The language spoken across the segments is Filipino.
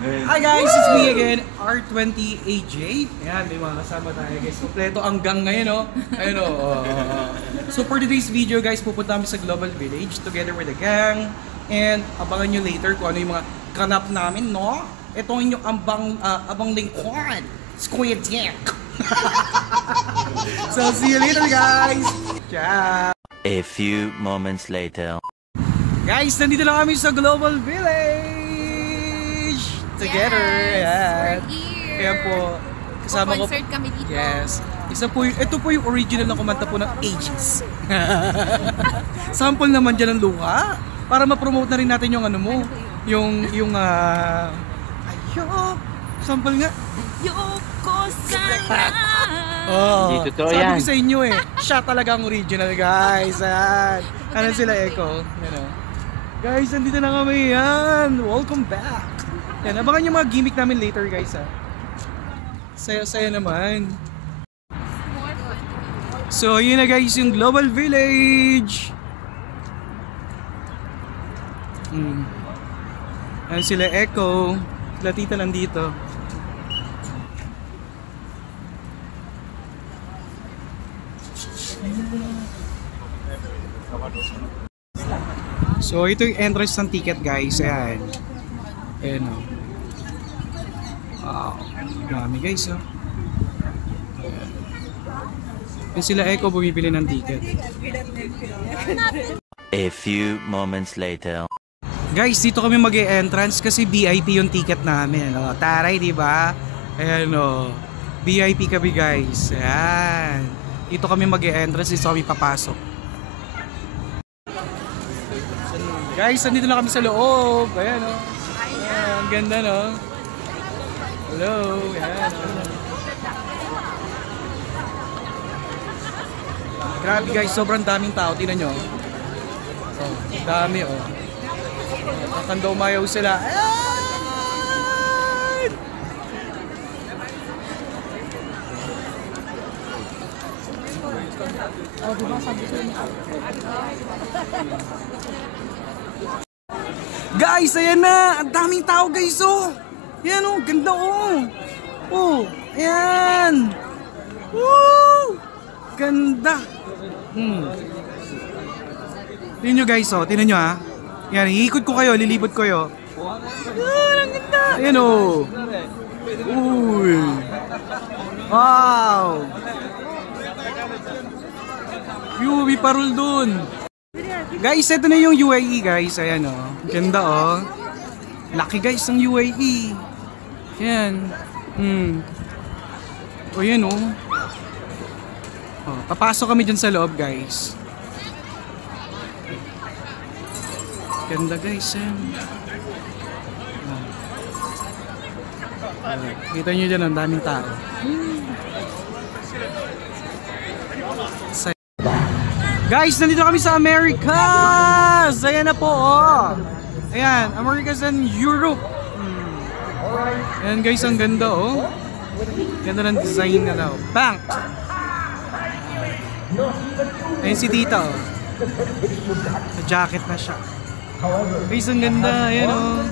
Hi guys, it's me again, R20AJ. Ayan, may mga kasama tayo guys. Kompleto hanggang ngayon, no? Ayun, no? So for today's video guys, pupunta kami sa Global Village together with the gang. And abangan nyo later kung ano yung mga ganap namin, no? Ito ang inyong abang lingkod, Squid Dick. So see you later guys! Ciao! A few moments later. Guys, nandito na kami sa Global Village! Together, yes, ayan. we're here. Kaya po, kasama ko. Concert kami dito. Yes. Ito po yung original na kumanta po ng Ages. Sample naman dyan ng luha. Para ma-promote na rin natin yung ano mo. Ayok. Sample nga. Ayoko sana. Oh, Di totoo sabi yan. ko sa inyo eh. Siya talaga ang original guys. Ayan. Ano sila Echo? Yan o. Guys, nandito na kami yan. Welcome back. Yan, abangan yung mga gimmick namin later guys ha. Saya naman. So yun na guys yung Global Village. Ayan sila Echo. Sila tita nandito. So ito yung entrance ng ticket guys. Ayan. Ayan o. Wow. Dami guys o. Ayan. Ayan sila Echo bumibili ng ticket. A few moments later. Guys, dito kami mag-e-entrance kasi VIP yung ticket namin. O, taray diba? Ayan o. VIP kami guys. Ayan. Dito kami mag-e-entrance. Dito kami papasok. Guys, nandito na kami sa loob. Ayan o. Ayan, ganda no. Hello. Ayan o. Grabe guys, sobrang daming tao. Tingnan nyo. Oh, dami oh. Kakanda umayaw sila. Ayan! Oh, diba sabi ko guys, ayan na! Ang daming tao guys oh! Ayan oh, ganda oh! Oh, ayan! Woo! Ganda! Tingnan nyo guys oh, tingnan nyo ha. Yan, iikot ko kayo, lilibot ko kayo. Ayan, ang ganda! Ayan oh! Uy! Wow! May parol dun! Guys, ito na yung UAE guys. Ayan oh. Ganda oh. Laki guys ng UAE. Ayan. O yan oh. Oh, papasok kami dyan sa loob guys. Ganda guys. Kita nyo dyan ang daming tao. Guys, nandito kami sa Americas! Ayan na po, oh! Ayan, Americas and Europe. Ayan guys, ang ganda, oh. Ganda ng design na daw. Bang! Ayan si tita, oh. Sa jacket na siya. Guys, ang ganda. Ayan, oh.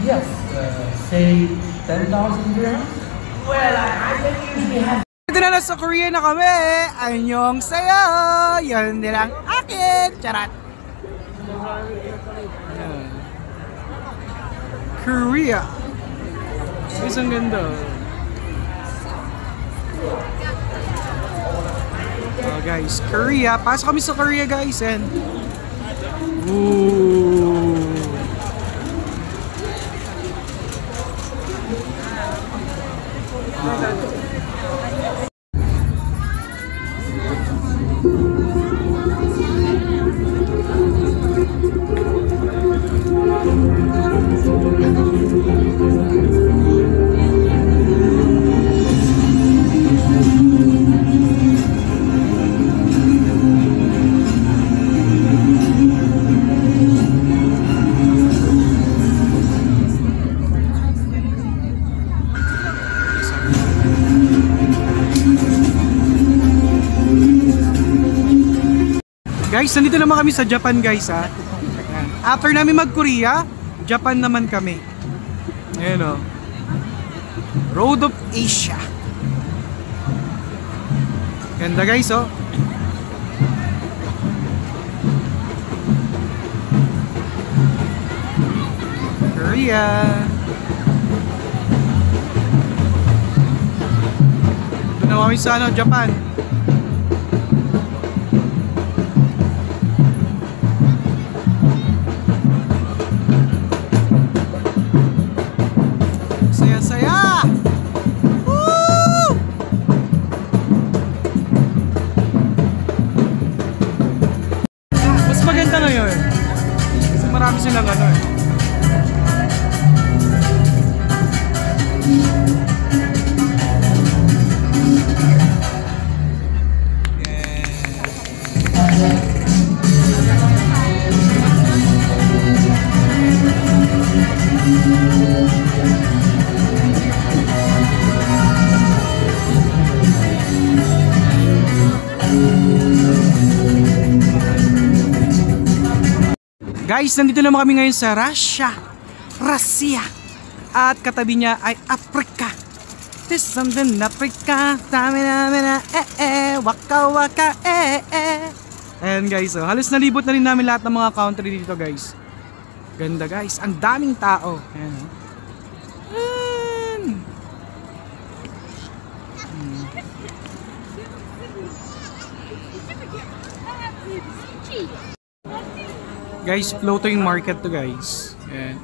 Yes, say 10,000 dirhams. Well, I think usually have. Ito na sa Korea na kami. Anyong sayo. Yan nilang akin. Charat. Ayan. Korea. Guys, ang ganda. Oh guys, Korea. Pasok kami sa Korea guys. And ooh. Guys, nandito naman kami sa Japan guys ha. Ayan. After namin mag-Korea, Japan naman kami. Ayan o. Road of Asia. Ganda guys oh. Korea. Doon na kami sa Japan. Saya-saya! Woo! Mas maganda ngayon. Kasi marami silang eh. Guys, nandito na kami ngayon sa Russia. At katabi niya ay Africa. This something Africa. Waka waka Ayan guys, oh. Halos nalibot na rin namin lahat ng mga country dito guys. Ganda guys, ang daming tao. Ayan, oh. Guys, floating market to guys. Ayan.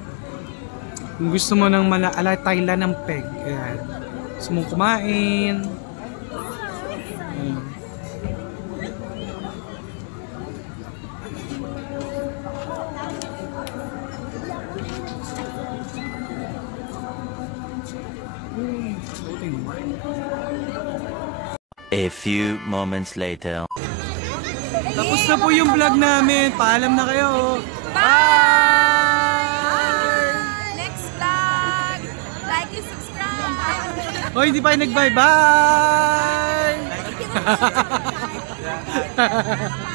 Kung gusto mo ng ala-tayla ng peg, ayan. Gusto mong kumain. Ayan. Floating market. A few moments later. Tapos na po yung vlog namin. Paalam na kayo. Bye! Next vlog! Like and subscribe! Hoy, hindi pa yung nag-bye. Bye!